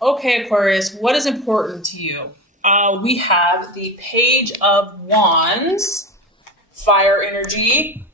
Okay, Aquarius, what is important to you? We have the Page of Wands, fire energy,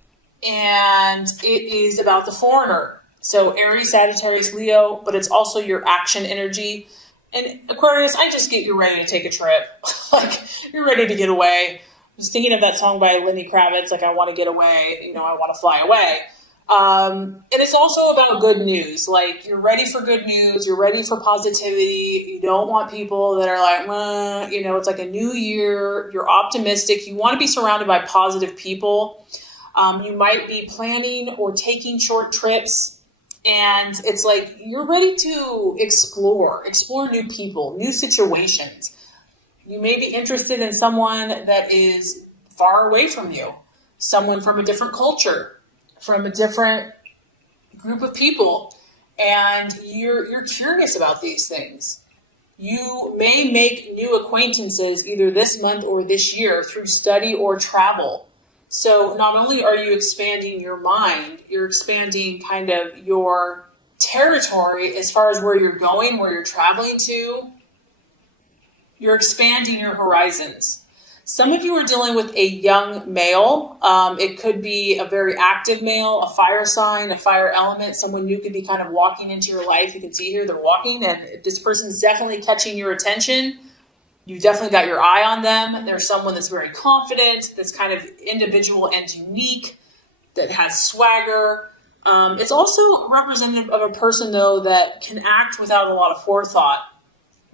and it is about the foreigner. So Aries, Sagittarius, Leo, but it's also your action energy. And Aquarius, I just get you ready to take a trip. Like, you're ready to get away. I was thinking of that song by Lenny Kravitz, like, I want to get away, I want to fly away. And it's also about good news. Like, you're ready for good news. You're ready for positivity. You don't want people that are like, it's like a new year. You're optimistic. You want to be surrounded by positive people. You might be planning or taking short trips. And it's like, you're ready to explore new people, new situations. You may be interested in someone that is far away from you, someone from a different culture, from a different group of people, and you're curious about these things. You may make new acquaintances either this month or this year through study or travel. So not only are you expanding your mind, you're expanding kind of your territory as far as where you're going, where you're traveling to. You're expanding your horizons. Some of you are dealing with a young male. It could be a very active male, a fire sign, a fire element, someone new could be kind of walking into your life. You can see here they're walking, and this person's definitely catching your attention. You've definitely got your eye on them. There's someone that's very confident, that's kind of individual and unique, that has swagger. It's also representative of a person, though, that can act without a lot of forethought,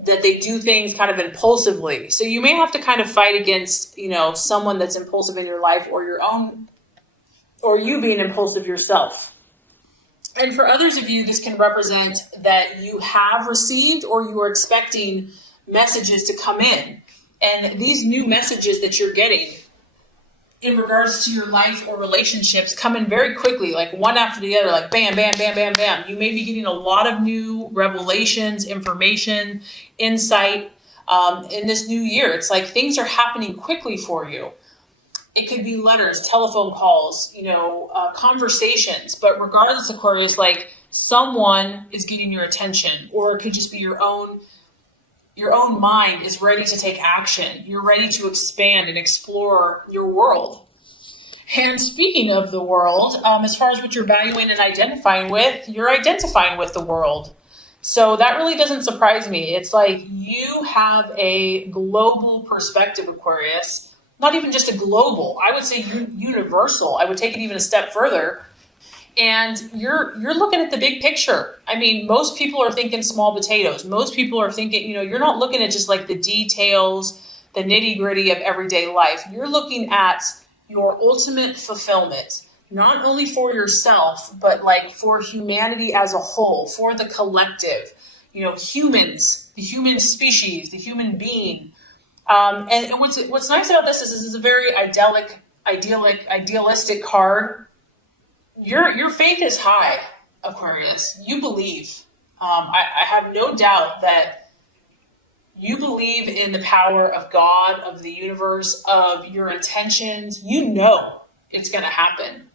that they do things kind of impulsively. So you may have to kind of fight against, someone that's impulsive in your life, or you being impulsive yourself. And for others of you, this can represent that you have received or you are expecting messages to come in. And these new messages that you're getting in regards to your life or relationships come in very quickly, like one after the other, like bam, bam, bam, bam, bam. You may be getting a lot of new revelations, information, insight in this new year. It's like things are happening quickly for you. It could be letters, telephone calls, conversations. But regardless, Aquarius, like someone is getting your attention, or it could just be your own mind is ready to take action. You're ready to expand and explore your world. And speaking of the world, as far as what you're valuing and identifying with, you're identifying with the world. So that really doesn't surprise me. It's like you have a global perspective, Aquarius. Not even just a global, I would say universal. I would take it even a step further. And you're looking at the big picture. I mean, most people are thinking small potatoes. Most people are thinking, you're not looking at just like the details, the nitty gritty of everyday life. You're looking at your ultimate fulfillment, not only for yourself, but like for humanity as a whole, for the collective, humans, the human species, the human being. And what's nice about this is a very idealistic card. Your faith is high, Aquarius. You believe. I have no doubt that you believe in the power of God, of the universe, of your intentions. You know it's going to happen.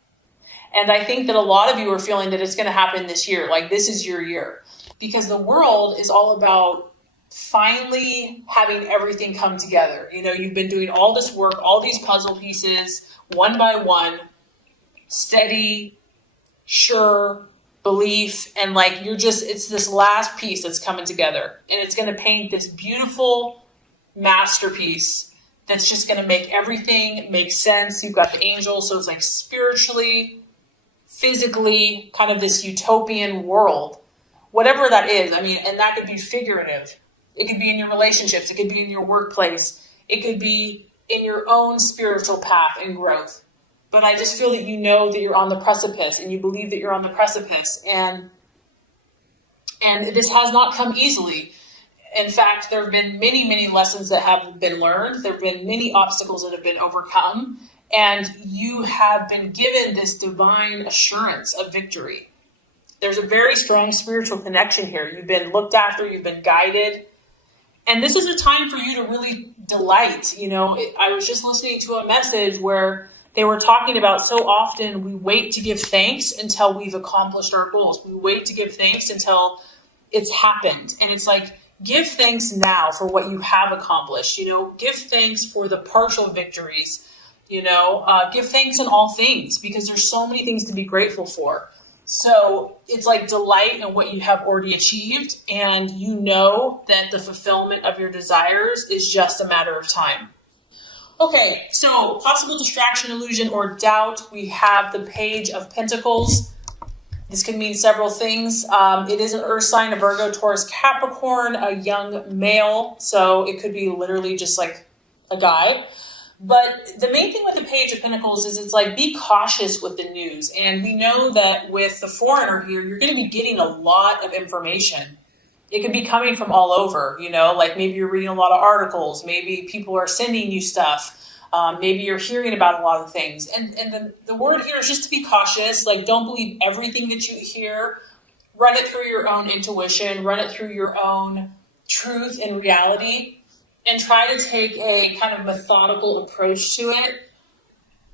And I think that a lot of you are feeling that it's going to happen this year. Like this is your year. Because the world is all about finally having everything come together. You've been doing all this work, all these puzzle pieces, one by one, steady, sure belief, and like it's this last piece that's coming together, and it's going to paint this beautiful masterpiece that's just going to make everything make sense. You've got the angels, so it's like spiritually, physically, kind of this utopian world, whatever that is. I mean, and that could be figurative. It could be in your relationships. It could be in your workplace. It could be in your own spiritual path and growth. But I just feel that you know that you're on the precipice, and you believe that you're on the precipice. And this has not come easily. In fact, there have been many, many lessons that have been learned. There have been many obstacles that have been overcome. And you have been given this divine assurance of victory. There's a very strong spiritual connection here. You've been looked after. You've been guided. And this is a time for you to really delight. I was just listening to a message where they were talking about so often we wait to give thanks until we've accomplished our goals. We wait to give thanks until it's happened. And it's like Give thanks now for what you have accomplished. Give thanks for the partial victories. Give thanks in all things, because there's so many things to be grateful for. So it's like delight in what you have already achieved, and you know that the fulfillment of your desires is just a matter of time. Okay, so possible distraction, illusion, or doubt. We have the Page of Pentacles. This can mean several things. It is an earth sign, a Virgo, Taurus, Capricorn, a young male. So it could be literally just like a guy. But the main thing with the Page of Pentacles is it's like, be cautious with the news. And we know that with the foreigner here, you're going to be getting a lot of information. It could be coming from all over, like maybe you're reading a lot of articles. Maybe people are sending you stuff. Maybe you're hearing about a lot of things. And the word here is just to be cautious. Like, don't believe everything that you hear. Run it through your own intuition. Run it through your own truth and reality. And try to take a kind of methodical approach to it.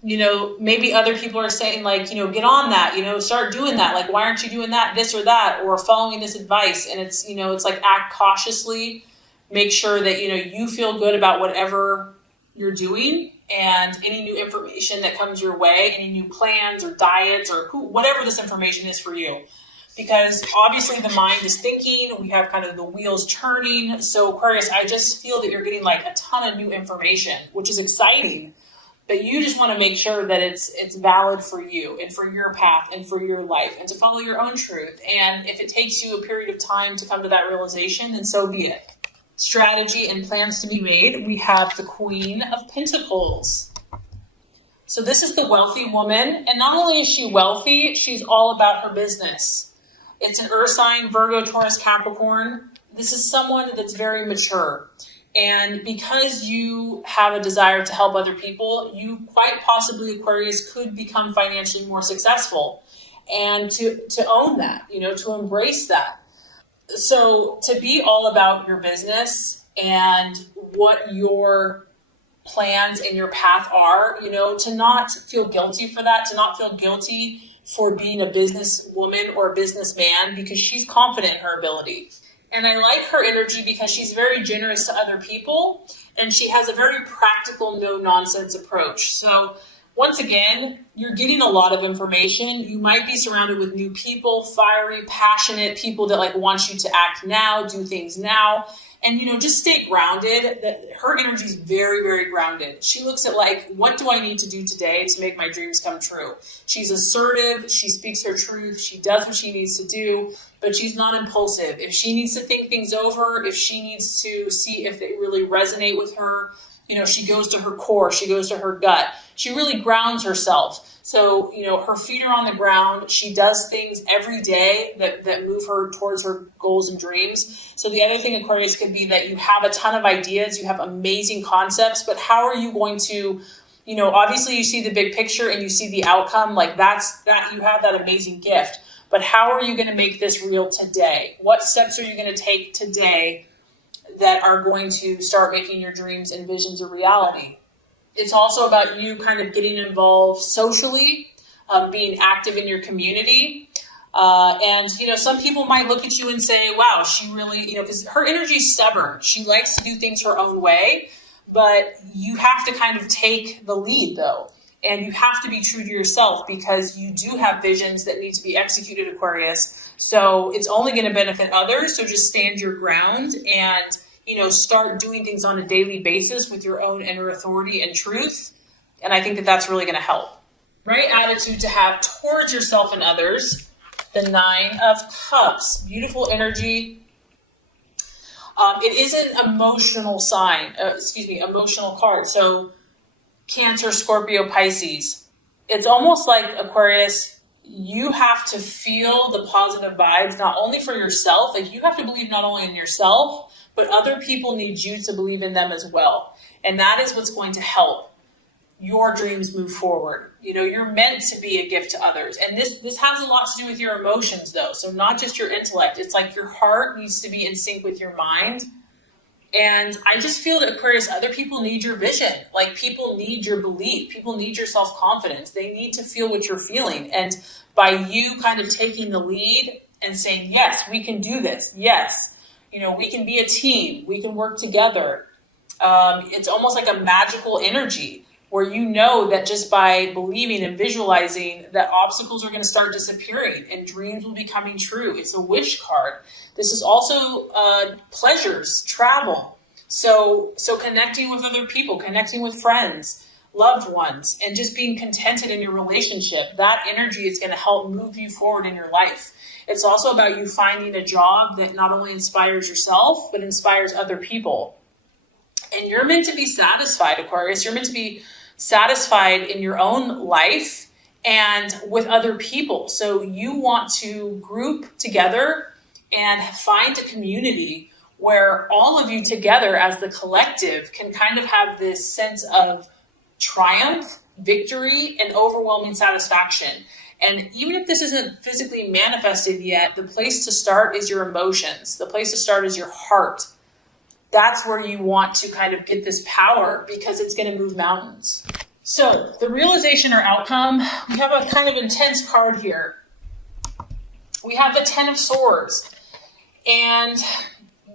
Maybe other people are saying like, get on that, start doing that. Like, why aren't you doing that, this or that, or following this advice? And it's, it's like, act cautiously. Make sure that, you feel good about whatever you're doing, and any new information that comes your way, any new plans or diets or whatever this information is for you. Because obviously the mind is thinking, we have kind of the wheels turning. So Aquarius, I just feel that you're getting like a ton of new information, which is exciting. But you just want to make sure that it's valid for you and for your path and for your life, and to follow your own truth. And if it takes you a period of time to come to that realization, then so be it. Strategy and plans to be made. We have the Queen of Pentacles. So this is the wealthy woman. And not only is she wealthy, she's all about her business. It's an earth sign, Virgo, Taurus, Capricorn. This is someone that's very mature. And because you have a desire to help other people, you quite possibly, Aquarius, could become financially more successful. And to own that, to embrace that. So to be all about your business and what your plans and your path are, to not feel guilty for that, to not feel guilty for being a businesswoman or a businessman, because she's confident in her ability. And I like her energy because she's very generous to other people, and she has a very practical, no-nonsense approach. So once again, you're getting a lot of information. You might be surrounded with new people, fiery, passionate people that like want you to act now, do things now. And, just stay grounded. Her energy is very, very grounded. She looks at like, what do I need to do today to make my dreams come true? She's assertive. She speaks her truth. She does what she needs to do, but she's not impulsive. If she needs to think things over, if she needs to see if they really resonate with her, she goes to her core. She goes to her gut. She really grounds herself. So, her feet are on the ground. She does things every day that move her towards her goals and dreams. So the other thing, Aquarius, could be that you have a ton of ideas. You have amazing concepts, but how are you going to, obviously you see the big picture and you see the outcome. Like that you have that amazing gift. But how are you going to make this real today? What steps are you going to take today that are going to start making your dreams and visions a reality? It's also about you kind of getting involved socially, being active in your community. And some people might look at you and say, wow, she really, because her energy is stubborn. She likes to do things her own way, but you have to kind of take the lead though. And you have to be true to yourself, because you do have visions that need to be executed, Aquarius. So it's only going to benefit others. So just stand your ground and start doing things on a daily basis with your own inner authority and truth. And I think that that's really going to help. Right attitude to have towards yourself and others. The 9 of Cups, beautiful energy. It is an emotional sign, emotional card. So Cancer, Scorpio, Pisces. It's almost like, Aquarius, you have to feel the positive vibes, not only for yourself, like you have to believe not only in yourself, but other people need you to believe in them as well. And that is what's going to help your dreams move forward. You're meant to be a gift to others. And this has a lot to do with your emotions though. So not just your intellect. It's like your heart needs to be in sync with your mind. And I just feel that, Aquarius, other people need your vision. Like, people need your belief. People need your self-confidence. They need to feel what you're feeling. And by you kind of taking the lead and saying, yes, we can do this. Yes, We can be a team. We can work together. It's almost like a magical energy where you know that just by believing and visualizing that obstacles are going to start disappearing and dreams will be coming true. It's a wish card. This is also pleasures, travel. So connecting with other people, connecting with friends, loved ones, and just being contented in your relationship. That energy is going to help move you forward in your life. It's also about you finding a job that not only inspires yourself, but inspires other people. And you're meant to be satisfied, Aquarius. You're meant to be satisfied in your own life and with other people. So you want to group together and find a community where all of you together as the collective can kind of have this sense of triumph, victory, and overwhelming satisfaction. And even if this isn't physically manifested yet, the place to start is your emotions. The place to start is your heart. That's where you want to kind of get this power because it's going to move mountains. So the realization or outcome, we have a kind of intense card here. We have the 10 of Swords. And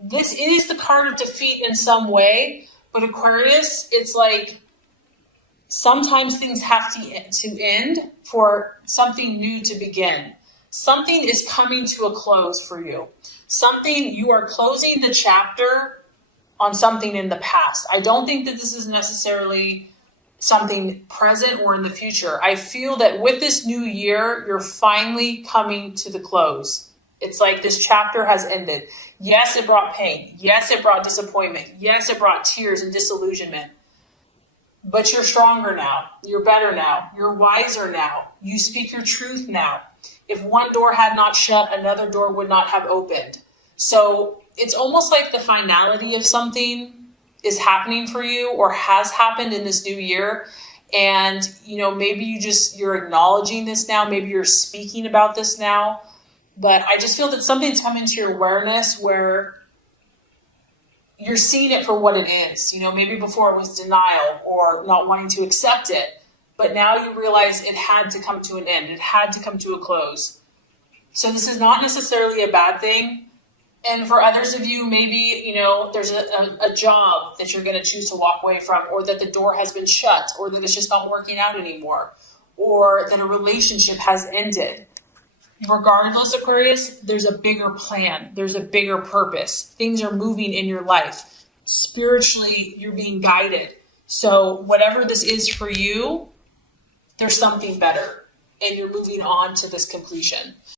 this is the card of defeat in some way. But Aquarius, it's like sometimes things have to end for something new to begin. Something is coming to a close for you. You are closing the chapter on something in the past. I don't think that this is necessarily something present or in the future. I feel that with this new year, you're finally coming to the close. It's like this chapter has ended. Yes, it brought pain. Yes, it brought disappointment. Yes, it brought tears and disillusionment. But you're stronger now. You're better now. You're wiser now. You speak your truth now. If one door had not shut, another door would not have opened. So it's almost like the finality of something is happening for you or has happened in this new year. And, maybe you're acknowledging this now. Maybe you're speaking about this now. But I just feel that something's come into your awareness where you're seeing it for what it is. Maybe before it was denial or not wanting to accept it. But now you realize it had to come to an end. It had to come to a close. So this is not necessarily a bad thing. And for others of you, maybe, there's a job that you're going to choose to walk away from, or that the door has been shut, or that it's just not working out anymore, or that a relationship has ended. Regardless, Aquarius, there's a bigger plan. There's a bigger purpose. Things are moving in your life. Spiritually, you're being guided. So whatever this is for you, there's something better, and you're moving on to this completion.